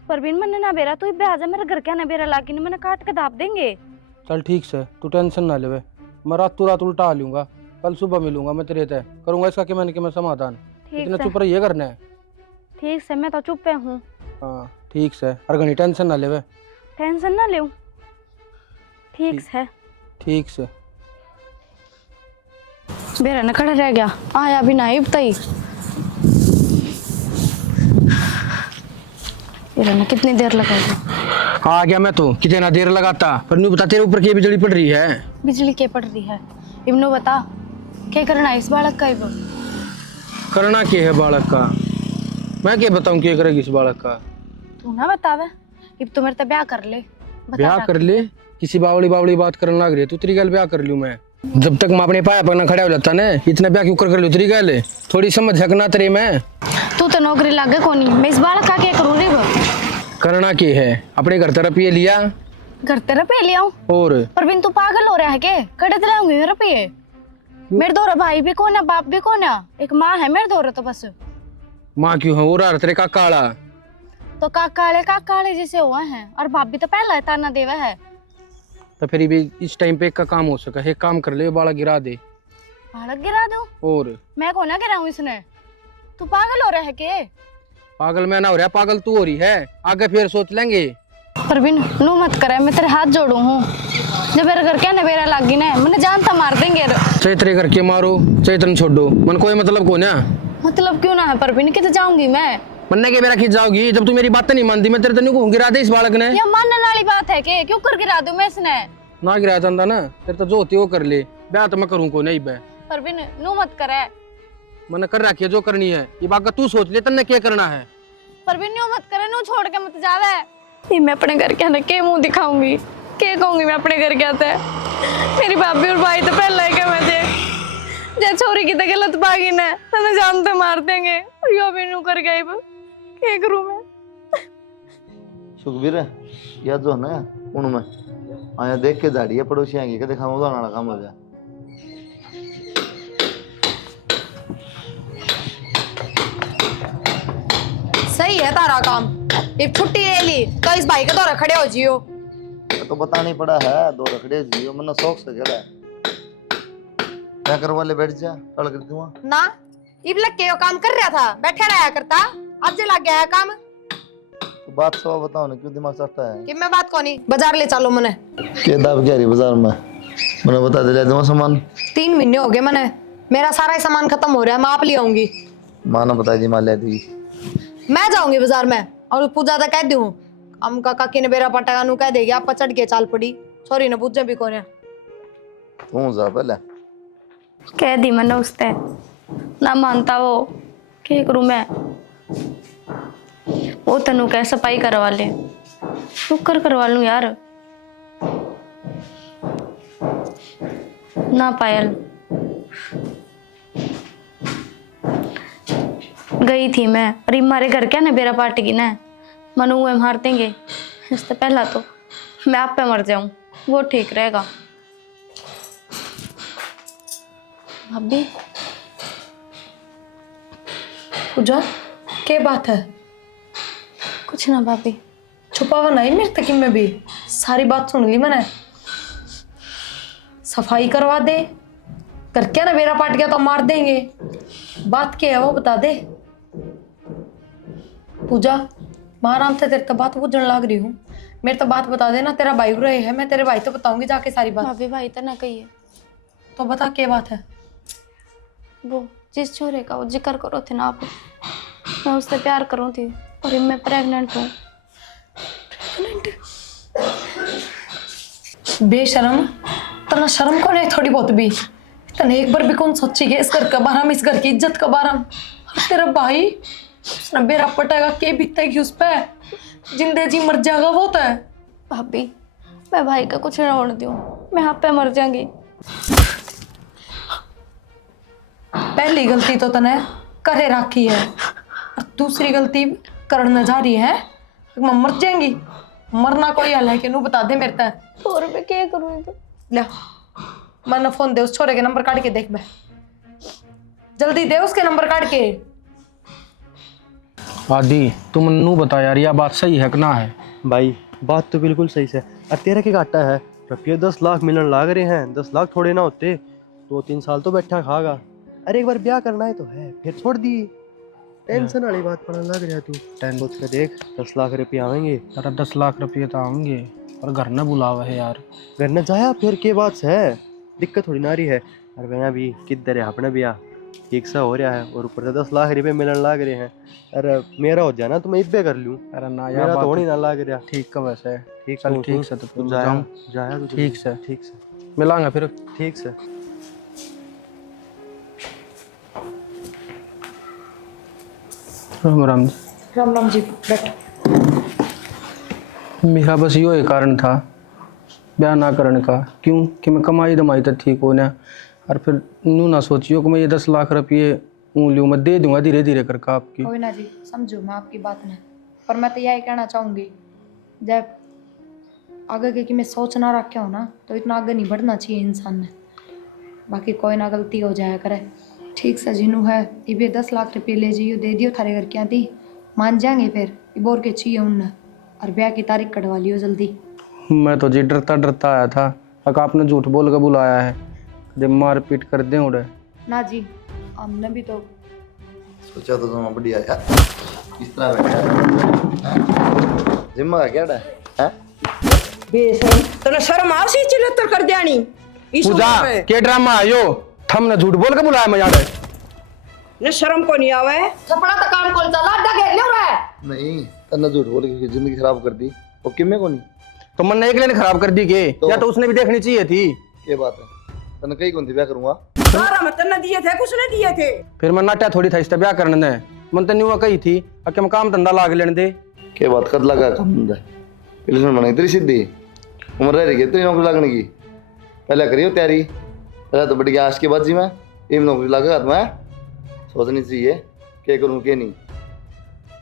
परवीन मन्ने नवेरा, तू इब्बे आ जा, मेरे घर क्या नवेरा लागी ने मैंने काट के दाप देंगे। चल ठीक से, तू टेंशन ना ले, मैं रात उल्टा लूंगा, कल सुबह मिलूंगा, मैं तेरे तय करूंगा इसका कि मैं समाधान। इतना चुप रहिए करना है। ठीक से, मैं तो चुप पे हूँ। हाँ ठीक से, हर घड़ी टेंशन ना ले। टेंशन ना ले। ठीक से। ठीक से। बेरा न खड़ा रह गया, आया भी ना इब्तई। बेरा न कितनी देर लगाएगा? आ गया मैं तो, कितना देर लगाता, पर नहीं बता तेरे ऊपर की बिजली पड़ रही है। बिजली के पड़ रही है? इब्नो बता क्या करना है इस बालक का? इब करना क्या है बालक का? मैं क्या बताऊं क्या करेगी इस बालक का? तू ना बतावे, इब तो मेरे से ब्याह कर ले। ब्याह कर ले? किसी बावड़ी बात करने लग रही है तू, तेरी गल ब्याह कर लूं मैं? जब तक मैं अपने पाया पर ना खड़ा हो जाता ना, इतना ब्याह क्यों कर लूं? तेरी गल थोड़ी समझ झकना तेरे में। तू तो नौकरी लागे कोनी, मैं इस बालक का क्या करूं रे? करना क्या है? अपने घर तरफ ये लिया, घर तेरा पे ले आऊं? और परवीन तू पागल हो रहा है के? कड़े तो लाऊंगी मेरे पे। मेरे दो भाई भी कौन है, बाप भी कौन है, एक माँ है मेरे दो तो बस। माँ क्यों है? और तेरे काका आला तो काका आले जैसे हुआ है, और बाप भी तो पहला है ताना देवा है। तो फिर भी इस टाइम पे एक का काम हो सका, एक काम कर ले, बाला गिरा दे। बालक गिरा दूं? और मैं कौन गिराऊं इसने? तू पागल हो रहा है के? पागल मैं ना हो रहा, पागल तू हो रही है, आगे फिर सोच लेंगे। परवीन नू मत करे, मैं तेरे हाथ जोड़ू हूँ, जब मेरे घर क्या नवेरा लागी ना, मैंने जानता मार देंगे। चाहे तेरे घर के मारो चाहे तेन छोड़ो, मन कोई मतलब को ना। मतलब क्यों ना है परवीन, कितने जाऊंगी मैं? मन्ने के मेरा खींच जाओगी, जब तू मेरी बात नहीं मानती मैं तेरे तन को गिरा दे इस बालक ने। ये मानने वाली बात है के? क्यों कर गिरा दूं मैं इसने? ना गिराया जाता ना, तेरे तो जो होती वो कर ले, ब्याह तो मैं करूँ को नहीं। परवीन नू मत करे, मैंने कर रखी है जो करनी है, ये बात का तू सोच ले तन्ने क्या करना है। परवीन न्यू मत करे, नू छोड़ के मत जावे। ये मैं अपने घर के अंदर के मुंह दिखाऊंगी, के कहूंगी मैं अपने घर के आते? मेरी भाभी और भाई तो पहले है क्या मैं देख जे छोरी की तो गलत बागी ने तने जानते मार देंगे, और यो भी नू कर गई, क्या करूं मैं? सुखबीर या जो है ना उनमें आया देख के झाड़ी है पड़ोसी आएंगे क्या देखा उदाहरण काम हो जाए। है तारा काम। एक छुट्टी ले ली तो इस भाई के दौरे खड़े हो जियो। तो बताना ही पड़ा है, दो रखड़े जियो मना शौक से खेला है। क्या करवा ले, बैठ जा, कल कर दूंगा ना इब लग के यो काम कर रहा था, बैठे रहा करता, अब जे लग गया है काम। तो बात सब बताओ ना, क्यों दिमाग चढ़ता है? कि मैं बात कोनी, बाजार ले चलो मने। के दाब क्या रही बाजार में, मैंने बता दे दूंगा सामान। 3 महीने हो गए मने, मेरा सारा ही सामान खत्म हो रहा है, मैं आप ले आऊंगी। माँ ने बताई दी, माँ ले दी। मैं जाऊंगी बाजार में और पूजा तक कह दूं हम काकी ने बेरा पटागा नु कह देगी आप चढ़ के चाल पड़ी, छोरी ने पूछे भी कोने। तू जा पहले। कह दी मैंने उससे, ना मानता वो, क्या करूं मैं। वो तनु कह सफाई करवा ले, शुक्र करवा लूं यार। ना पायल गई थी मैं, और हमारे घर क्या ना बेरा पार्टी की ना मनु हुए मार देंगे। इससे पहला तो मैं आप पे मर जाऊं, वो ठीक रहेगा। भाभी पूजा क्या बात है? कुछ ना भाभी। छुपावा नहीं मेरे तक में भी, सारी बात सुन ली मैंने। सफाई करवा दे, कर क्या ना मेरा पाट गया तो मार देंगे। बात क्या है वो बता दे। पूजा मैं आराम से तेरे तो बात पूछने लग रही हूँ, मेरे तो बात बता देना। तेरा भाई रहे है, मैं तेरे भाई तो बताऊंगी जाके सारी बात। भाभी भाई तो ना कहिए। तो बता क्या बात है? वो जिस छोरे का वो जिक्र करो थे ना आप, मैं उससे प्यार करूँ थी और मैं प्रेग्नेंट हूँ। बेशरम, तना शर्म कौन है थोड़ी बहुत भी? तने एक बार भी कौन सोची है इस घर का बारे में, इस घर की इज्जत का बारे में? तेरा भाई उसने बेरा पटेगा के बीतेगी उस पे, जिंदे जी मर जाएगा वो तो है। भाभी मैं भाई का कुछ ना होने दूँ, मैं आप पे मर जाऊंगी। पहली गलती तो तने करे राखी है और दूसरी गलती करने जा रही है, मैं मर जाएंगी। मरना कोई हल है कि नू बता दे मेरे तक। और मैं क्या करूँ तो? ले मैंने फोन दे, उस छोरे के नंबर काट के देख, मैं जल्दी दे उसके नंबर काट के। आदि तुम नू बता यार, यह बात सही है कि ना है? भाई बात तो बिल्कुल सही है। और तेरा क्या घाटा है? रुपये 10 लाख मिलन लाग रहे हैं, 10 लाख थोड़े ना होते। 2-3 साल तो बैठा खागा। अरे एक बार ब्याह करना है तो है, फिर छोड़ दी। टेंशन वाली बात पड़ने लग रहा है तू। सोच के देख, 10 लाख रुपये आवेंगे। अरे 10 लाख रुपये तो आएंगे, और घर न बुलावा है यार। घर न जाया फिर के बात है, दिक्कत थोड़ी ना रही है। और वहाँ भी किधर है अपना ब्याह, ठीक सा हो रहा है, और ऊपर से 10 लाख रुपये मिलन लाग रहे हैं। अरे मेरा हो जाए ना तो मैं इब्बे कर लूँ। अरे ना मेरा यार, तो होनी ना लाग रहा। ठीक का वैसे ठीक चल, ठीक से तो तू जाऊं। जाया तो ठीक से ठीक से मिलांगा फिर। ठीक से। राम राम। राम राम जी, बैठ। मेरा बस यो ही कारण था ब्याह ना करने का, क्यों कि मैं कमाई दमाई तो ठीक हो ना, और फिर नू ना सोचियो कि मैं ये 10 लाख रुपये लूँ, मैं दे दूंगा धीरे धीरे करके आपकी। कोई ना जी, समझो मैं आपकी बात में, पर मैं तो यही कहना चाहूँगी, जब आगे के कि मैं सोच ना रखा हो ना तो इतना आगे नहीं बढ़ना चाहिए इंसान ने। बाकी कोई ना गलती हो जाया करे। ठीक से जिनू है ये 10 लाख रुपये ले जाइयो, दे दियो थारे घर क्या दी, मान जाएंगे फिर बोर के चाहिए उनने, और ब्याह की तारीख कटवा लियो जल्दी। मैं तो जी डरता डरता आया था, अगर आपने झूठ बोल के बुलाया है, जब मार पीट कर दे उड़े। ना जी, हमने भी तो सोचा तो तुम बढ़िया यार, इस तरह बैठा जिम्मा का क्या है? बेशरम, तने शर्म आ सी चिल्लतर कर देनी। इस पूजा उम्र में के ड्रामा आयो, थमने झूठ बोल के बुलाया मैं यार। ने शर्म को नहीं आवे। छपड़ा तो काम कौन चला अड्डा घेर लियो रे। नहीं, तन्ने झूठ बोल के जिंदगी खराब कर दी, वो किम्मे को नहीं। तो मन एक लेने खराब कर दी के या तो उसने भी देखनी चाहिए थी। क्या बात है? तन्ने कहीं कौन थी ब्याह करूंगा? सारा मत तन्ने दिए थे, कुछ ने दिए थे। फिर मैं नाट्या थोड़ी था इस ब्याह करने ने, मन तो न्यू कही थी कि मैं काम धंधा लाग लेने दे। क्या बात कद लगा काम धंधा? पिलसन बनी तेरी सीधी उम्र रह रही है तेरी नौकरी लगने की, पहले करियो तैयारी। पहले तो बढ़िया आज के बाद जी मैं ये नौकरी लगेगा तो मैं सोचनी चाहिए क्या करूँ क्या नहीं।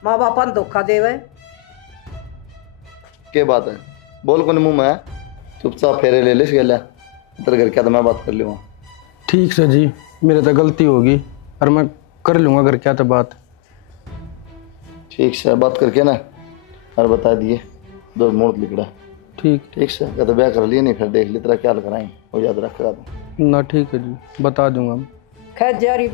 माँ बापा ने धोखा देवे। क्या बात है? बोल को मुंह में चुपचाप फेरे ले ले गया तेरे घर क्या तो मैं बात कर लूँगा। ठीक से जी, मेरे तो गलती होगी और मैं कर लूँगा घर क्या तो बात। ठीक से बात करके ना और बता दिए, दो मुहूर्त लिखड़ा। ठीक ठीक से कहते ब्याह कर लिए नहीं, फिर देख ली तेरा क्या कराएंगे, वो याद रखेगा तो। ना, ठीक है जी, बता दूंगा। खैर जारी